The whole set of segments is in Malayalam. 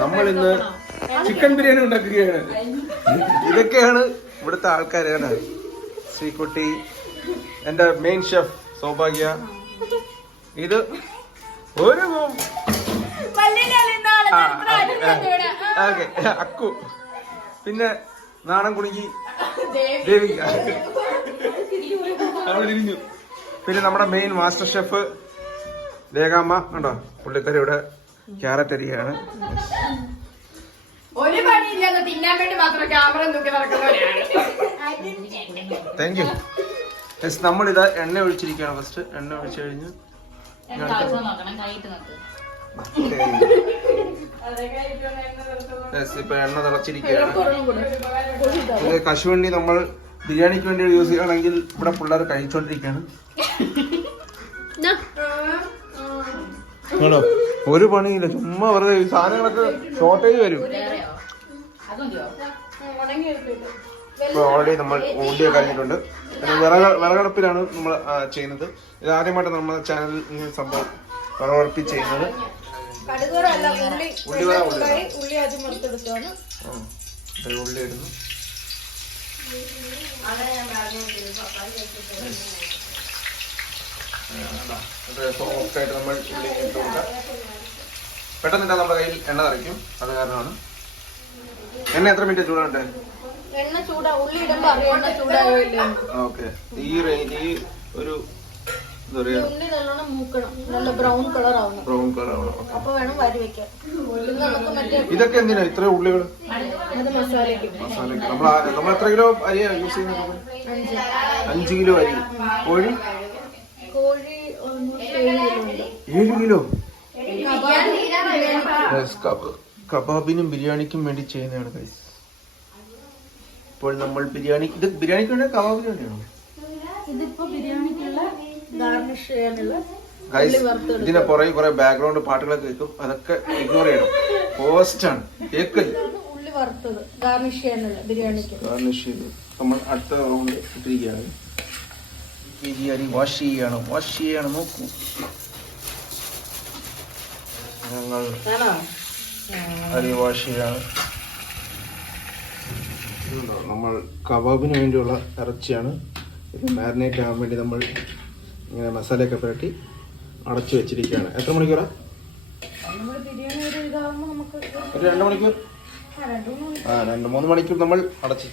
നമ്മൾ ഇന്ന് ചിക്കൻ ബിരിയാണി ഉണ്ടാക്കുകയാണ്. ഇതൊക്കെയാണ് ഇവിടുത്തെ ആൾക്കാരാണ് ശ്രീകുട്ടി എന്റെ മെയിൻ ഷെഫ് സൗഭാഗ്യ. ഇത് ഒരു ഓക്കെ അക്കു. പിന്നെ നാണം കുണുങ്ങി ദേവിക പിന്നെ നമ്മുടെ മെയിൻ മാസ്റ്റർ ഷെഫ് രേഖാമ്മ. കണ്ടോ? പുള്ളിക്കാരി ഇവിടെ ക്യാരറ്റ് അരിയാണ് ഒരു പണിയില്ലാതെ തിന്നാൻ വേണ്ടി മാത്രം ക്യാമറ നോക്കി നടക്കുന്നവരാണ്. താങ്ക് യു യെസ് നമ്മളിത് എണ്ണ ഒഴിച്ചിരിക്കുകയാണ്. ഫസ്റ്റ് എണ്ണ ഒഴിച്ചു കഴിഞ്ഞ് ഇപ്പൊ എണ്ണ തിളച്ചിരിക്കുകയാണ്. ഇത് കശുവണ്ടി നമ്മൾ ബിരിയാണിക്ക് വേണ്ടി യൂസ് ചെയ്യുകയാണെങ്കിൽ ഇവിടെ പിള്ളേർ കഴിച്ചോണ്ടിരിക്കുകയാണ്. ഒരു പണിയില്ല. ചുമ്മാ വെറുതെ സാധനങ്ങളൊക്കെ ഷോർട്ടേജ് വരും. ഇപ്പൊ ഓൾറെഡി നമ്മൾ ഓടിയ കഴിഞ്ഞിട്ടുണ്ട്. വിറക വിറകടുപ്പിലാണ് നമ്മൾ ചെയ്യുന്നത്. ഇത് ആദ്യമായിട്ട് നമ്മുടെ ചാനൽ സംഭവം വിറകടപ്പിൽ ചെയ്യുന്നത്. ഉള്ളി ഇടുന്നു. ആയിട്ട് നമ്മൾ ഉള്ളി ഇട്ട് കൊടുക്കാം പെട്ടെന്ന് ഇട്ടാൽ നമ്മുടെ കയ്യിൽ എണ്ണ തെറിക്കും അത് കാരണമാണ്. എണ്ണ എത്ര മിനിറ്റ് ചൂടാണ്ട് എണ്ണ ചൂടാ ഉള്ളി ഇടുമ്പോ എണ്ണ ചൂടായില്ലേ ഓക്കെ. ഈ ഈ ഒരു ബ്രൗൺ കളർ ആവണം. അപ്പൊ വേണം വാരി വെക്കാൻ. ഇതൊക്കെ എന്തിനാ? ഇത്ര ഉള്ളികൾ മസാലയ്ക്ക് നമ്മൾ നമ്മൾ എത്ര കിലോ അരിയാ യൂസ് ചെയ്യുന്നത്? അഞ്ച് കിലോ അരി. കോഴി? ഏഴ് കിലോ? കബാബിനും ബിരിയാണിക്കും വേണ്ടി ചെയ്യുന്നതാണ് ഗൈസ് ഇപ്പോൾ നമ്മൾ ബിരിയാണി ഇത് ബിരിയാണിക്ക് വേണ്ടി കബാബിന് വേണ്ടിയാണോ? ഗൈസ്. ഇതിന്റെ പുറകെ കുറെ ബാക്ക്ഗ്രൗണ്ട് പാട്ടുകളൊക്കെ കേൾക്കും. അതൊക്കെ ഇഗ്നോർ ചെയ്യണം. പോസ്റ്റ് ആണ്. ബിരിയാണിക്ക്. ഗാർണിഷ് ചെയ്ത്. നമ്മൾ അടുത്ത റൗണ്ട് ഇട്ടിരിക്കുകയാണ്. ബിരിയാണി വാഷ് ചെയ്യാണ്. വാഷ് ചെയ്യാണ് നോക്കൂ. ഞങ്ങൾ അരി വാഷ് ചെയ്യാണ്. നമ്മൾ കബാബിന് വേണ്ടിയുള്ള ഇറച്ചിയാണ്. ഇത് മാരിനേറ്റ് ആകാൻ വേണ്ടി നമ്മൾ ഇങ്ങനെ മസാലയൊക്കെ പുരട്ടി അടച്ചു വെച്ചിരിക്കുകയാണ്. എത്ര മണിക്കൂറാ? ഒരു ഇതാകുമ്പോ നമുക്ക് ഒരു രണ്ട് മണിക്കൂർ. ആ, രണ്ട് മൂന്ന് മണിക്കൂർ. നമ്മൾ അടച്ചു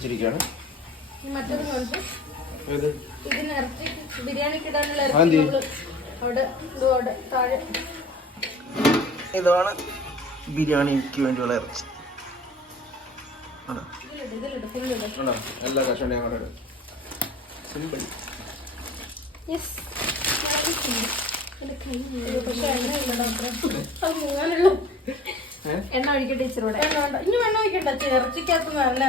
ഇതിന് ഇറച്ചി ബിരിയാണിക്ക് ഇടാനുള്ള ഇറച്ചി അവിടെ അവിടെ താഴെ. ഇതാണ് ബിരിയാണിക്ക് വേണ്ടിയുള്ള ഇറച്ചി? എല്ലാ സിമ്പിൾ യെസ് എണ്ണ ഒഴിക്കട്ടെ ഇച്ചിരി ഇനി എണ്ണ ഒഴിക്കട്ടെ ഇച്ചിരൂടെ എണ്ണ വേണ്ട. ഇനി വെണ്ണ ഒഴിക്കണ്ട ഇറച്ചിക്കകത്ത് നല്ല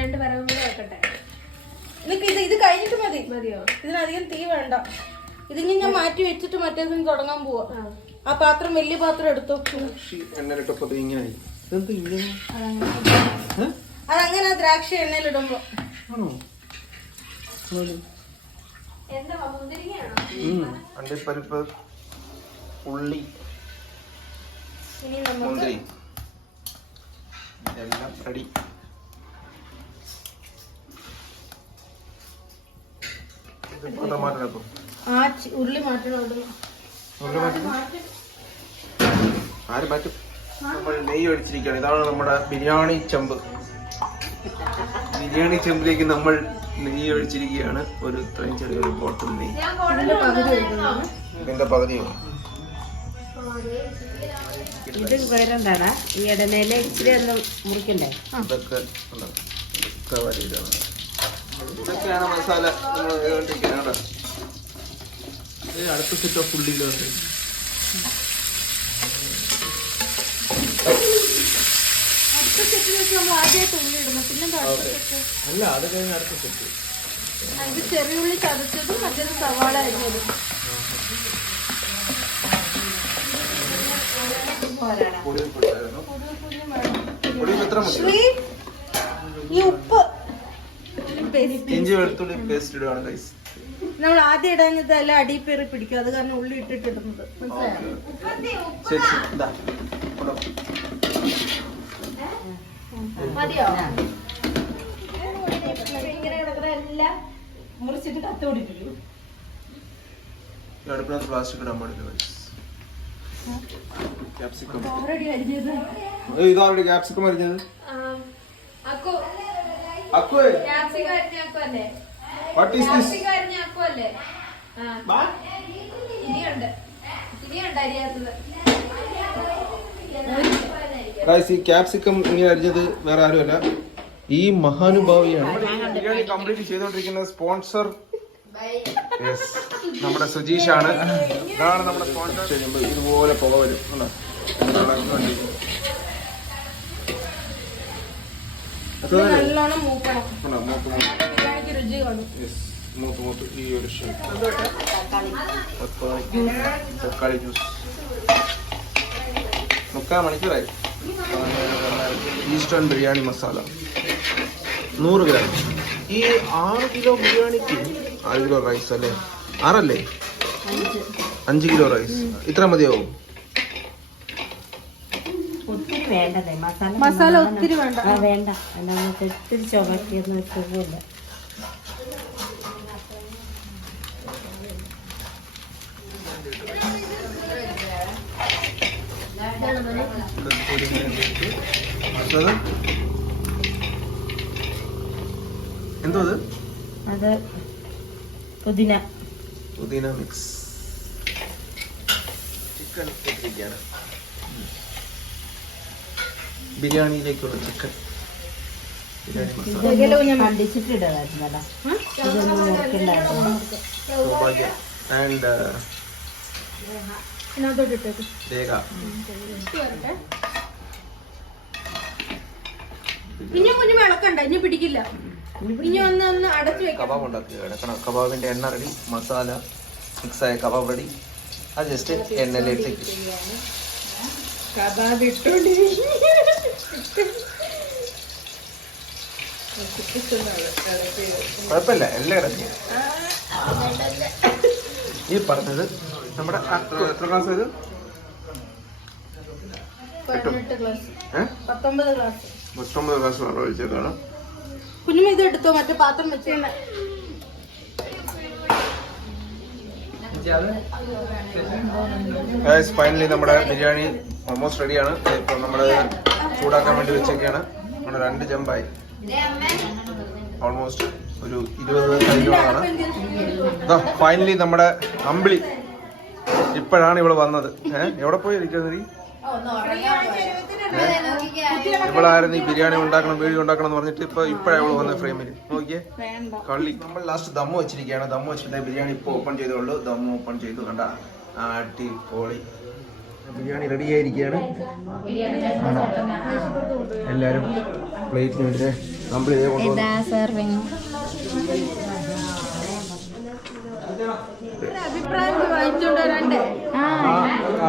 രണ്ട് വരവും കൂടെ വെക്കട്ടെ? നിനക്ക് ഇത് ഇത് കഴിഞ്ഞിട്ട് മതി. മതിയോ? ഇതിനധികം തീ വേണ്ട. ഇതിനി ഞാൻ മാറ്റി വെച്ചിട്ട് മറ്റേതിന് തുടങ്ങാൻ പോവാ. ആ. പാത്രം വലിയ പാത്രം എടുത്തു. എണ്ണയിലിട്ടപ്പോ ഇങ്ങനെ ഇതെന്ത് ഇങ്ങനെ? ഏ? അതങ്ങനെ ദ്രാക്ഷ എണ്ണയിലിടുമ്പോ. അണ്ടിപ്പരിപ്പ് ഉള്ളി ഇനി മുന്തിരി. എല്ലാം റെഡി. മാറ്റണം ആര് മാറ്റും? നമ്മൾ നെയ്യ് ഒഴിച്ചിരിക്കുകയാണ്. ഇതാണ് നമ്മുടെ ബിരിയാണി ചെമ്പ്. ബിരിയാണി ചെമ്പിലേക്ക് നമ്മൾ നെയ്യ് ഒഴിച്ചിരിക്കുകയാണ്. ഒരു ഇത്രയും ചെറിയൊരു ബോട്ടിൽ നെയ്യ്. ഇതിന്റെ പകുതി ഇതിന്റെ പകുതിയോ? ഇത് വേറെന്താടാ ഈ ഇടനയിലെ ഇച്ചിരി ഒന്ന് മുറിക്കണ്ടേ? ഇതൊക്കെ ഉണ്ടാവും. ഇതൊക്കെ വരിയിലാണ്. ഇതൊക്കെയാണ് മസാല നമ്മൾ ഇതുകൊണ്ടിരിക്കുന്നത് കേട്ടോ. അടുത്ത സെറ്റ് ഓഫ് ഉള്ളിയിലുണ്ട് അടുത്ത സെറ്റിൽ വെച്ച് നമ്മൾ ആദ്യമായിട്ട് ഉള്ളി പിന്നെ അടുത്ത സെറ്റ് അല്ല അത് കഴിഞ്ഞ അടുത്ത സെറ്റ് ആ, ഇത് ചെറിയ ഉള്ളി ചതച്ചതും മറ്റേത് സവാള അരിഞ്ഞതും. ഈ ഉപ്പ് ഇഞ്ചി വെളുത്തുള്ളി പേസ്റ്റ് ഇടുകയാണ് ഗൈസ് നമ്മൾ ആദ്യം ഇടാഞ്ഞത് അല്ല അടി പേറി പിടിക്കും. അത് കാരണം ഉള്ളി ഇട്ടിട്ട് ഇടുന്നത് മനസ്സിലായോ ശരി ശരി. ഇതാ. മതിയോ? ഇങ്ങനെ കിടക്കുന്ന എല്ലാം മുറിച്ചിട്ട് കത്ത് പിടിപ്പിക്കും. ഈ അടുപ്പിനകത്ത് പ്ലാസ്റ്റിക് ഇടാൻ പാടില്ല ക്യാപ്സിക്കം ക്യാപ്സിക്കം അരിഞ്ഞത്? അക്കു വാട്ട് ഈസ് ദിസ് ഗൈസ് ഈ ക്യാപ്സിക്കം ഇങ്ങനെ അരിഞ്ഞത് വേറെ ആരുമല്ല. ഈ മഹാനുഭാവിയാണ്. കംപ്ലീറ്റ് ചെയ്തുകൊണ്ടിരിക്കുന്ന സ്പോൺസർ യെസ് നമ്മുടെ സുജീഷാണ്. ഇതാണ് നമ്മുടെ സ്പോൺസർ ചെയ്യുമ്പോൾ ഇതുപോലെ പുക വരും കണ്ടോ? നടന്നുകൊണ്ടിരിക്കും. അത് നല്ലോണം മൂക്കണം. കണ്ടോ? മൂത്ത് മൂത്ത്. ബിരിയാണിക്ക് രുചി കാണും. Yes. മൂത്ത് മൂത്ത്. ഈ ഒരു ഷേപ്പ് തക്കാളി. ജ്യൂസ് മുക്കാൽ മണിക്കൂറായി. ഈസ്റ്റേൺ ബിരിയാണി മസാല നൂറ് ഗ്രാം ഈ ആറ് കിലോ ബിരിയാണിക്ക് ആറ് കിലോ റൈസ് അല്ലേ? ആറല്ലേ? അഞ്ച്. കിലോ റൈസ് ഇത്ര മതിയാവും. വേണ്ടതേ മസാല മസാല ഒത്തിരി വേണ്ട. ആ വേണ്ട. എന്നാ നമുക്ക് ഒത്തിരി ചുമക്കിയൊന്നും സുഖമില്ല എന്തോ അത്? അത് പുതിന. പുതിന മിക്സ്. ചിക്കൻ ഇട്ടിരിക്കുകയാണ്. ബിരിയാണിയിലേക്കുള്ള ചിക്കൻ. ഇതൊന്നും നോക്കണ്ടായിരുന്നു സൗഭാഗ്യം ആൻഡ് രേഖ. ഇനി കുഞ്ഞു വിളക്കണ്ട ഇനി പിടിക്കില്ല. ഇനി ഒന്ന് ഒന്ന് അടച്ചു വെക്കാം കബാബ് ഉണ്ടാക്കുക കിടക്കണം കബാബിന്റെ എണ്ണ റെഡി. മസാല മിക്സായ കബാബ് റെഡി. അത് ജസ്റ്റ് എണ്ണയിലേക്ക് കബാബ് കുഴപ്പമില്ല എല്ലാം ഈ പറഞ്ഞത് നമ്മുടെ എത്ര ക്ലാസ് ഇത് പത്തൊമ്പത് ക്ലാസ് കുഞ്ഞുമ്മ ഇത് എടുത്തോ? മറ്റേ പാത്രം വെച്ചേണ്ട ഫൈനലി നമ്മുടെ ബിരിയാണി ഓൾമോസ്റ്റ് റെഡിയാണ് ഇപ്പൊ നമ്മൾ ചൂടാക്കാൻ വേണ്ടി വെച്ചേക്കാണ്. നമ്മുടെ രണ്ട് ജമ്പായി. ഓൾമോസ്റ്റ് ഒരു ഇരുപത് കഴിഞ്ഞോളാണ് ഫൈനലി നമ്മുടെ അമ്പിളി. ഇപ്പോഴാണ് ഇവിടെ വന്നത്. ഏഹ് എവിടെ പോയി ഇരിക്കുന്നത് ഇവളായിരുന്നു ഈ ബിരിയാണി ഉണ്ടാക്കണം വീഡിയോ ഉണ്ടാക്കണം എന്ന് പറഞ്ഞിട്ട് ഇപ്പൊ ഇപ്പഴാണ് ഇവൾ വന്ന ഫ്രെയിമിൽ നോക്കിയേ? കള്ളി. നമ്മൾ ലാസ്റ്റ് ദമ്മ് വെച്ചിരിക്കുകയാണ്. ദമ്മ് വെച്ചിട്ട് ബിരിയാണി ഇപ്പൊ ഓപ്പൺ ചെയ്തോളൂ ദമ്മ് ഓപ്പൺ ചെയ്തു. കണ്ട അടിപൊളി. ബിരിയാണി റെഡി ആയിരിക്കുകയാണ്. എല്ലാരും പ്ലേറ്റിന് വേണ്ടി നമ്മൾ ഇതേ കൊണ്ടുപോകും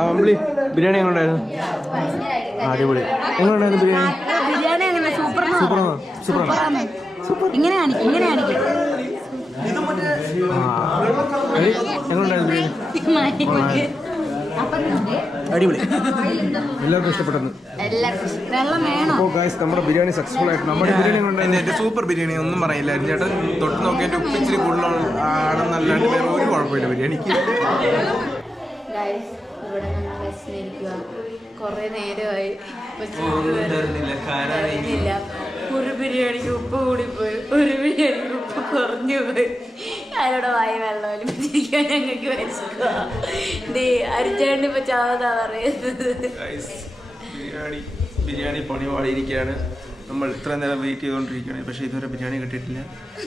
അമ്പിളി ബിരിയാണി എങ്ങനെയുണ്ടായിരുന്നു അടിപൊളി. എങ്ങനെയുണ്ടായിരുന്നു ബിരിയാണി? ബിരിയാണി സൂപ്പർ സൂപ്പറാണോ? സൂപ്പറാണ്? ഇങ്ങനെ കാണിക്കും ഇങ്ങനെ കാണിക്കും. അടിപൊളി. എല്ലാവർക്കും അപ്പോൾ ഗായ്സ് നമ്മുടെ ബിരിയാണി സക്സസ്ഫുൾ ആയിട്ട് നമ്മുടെ ബിരിയാണി കൊണ്ട് എന്റെ സൂപ്പർ ബിരിയാണി ഒന്നും പറയില്ല. ചേട്ടൻ തൊട്ട് നോക്കിയിട്ട് ഉപ്പ് ഇച്ചിരി കൂടുതലാണ് ആണെന്നല്ലാണ്ട് വേറെ ഒരു കുഴപ്പമില്ല ബിരിയാണിക്ക്. ഇവിടെ നമ്മൾ വിശന്നിരിക്കുക കുറെ നേരമായി. വരുന്നില്ല ഒരു ബിരിയാണിക്ക് ഉപ്പ് കൂടിപ്പോയി. ഒരു ബിരിയാണിക്ക് ഉപ്പ് കുറഞ്ഞു പോയി. ഞാനിവിടെ വായ വെള്ളം ഒലിപ്പിച്ചിരിക്കാൻ ഞങ്ങൾക്ക് വിശക്കുക അരിച്ചേണ്ട് ഇപ്പൊ ചാവതാ പറയുന്നത്. ബിരിയാണി ബിരിയാണി പണി പാടിയിരിക്കുകയാണ് നമ്മൾ ഇത്ര നേരം വെയിറ്റ് ചെയ്തുകൊണ്ടിരിക്കുകയാണ് പക്ഷേ ഇതുവരെ ബിരിയാണി കിട്ടിയിട്ടില്ല.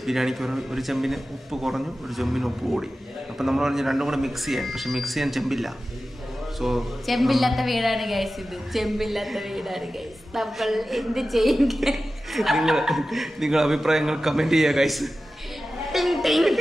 ബിരിയാണിക്ക് ഒരു ഒരു ചെമ്പിന് ഉപ്പ് കുറഞ്ഞു ഒരു ചെമ്പിന് ഉപ്പ് കൂടി. അപ്പം നമ്മൾ പറഞ്ഞ് രണ്ടും കൂടെ മിക്സ് ചെയ്യാൻ. പക്ഷെ മിക്സ് ചെയ്യാൻ ചെമ്പില്ല. സോ ചെമ്പില്ലാത്ത വീടാണ് ഗൈസ് ഇത്. ചെമ്പില്ലാത്ത വീടാണ് ഗൈസ് നമ്മൾ എന്ത് ചെയ്യും? നിങ്ങൾ നിങ്ങളുടെ അഭിപ്രായങ്ങൾ കമന്റ് ചെയ്യുക ഗൈസ് ടിങ് ടിങ്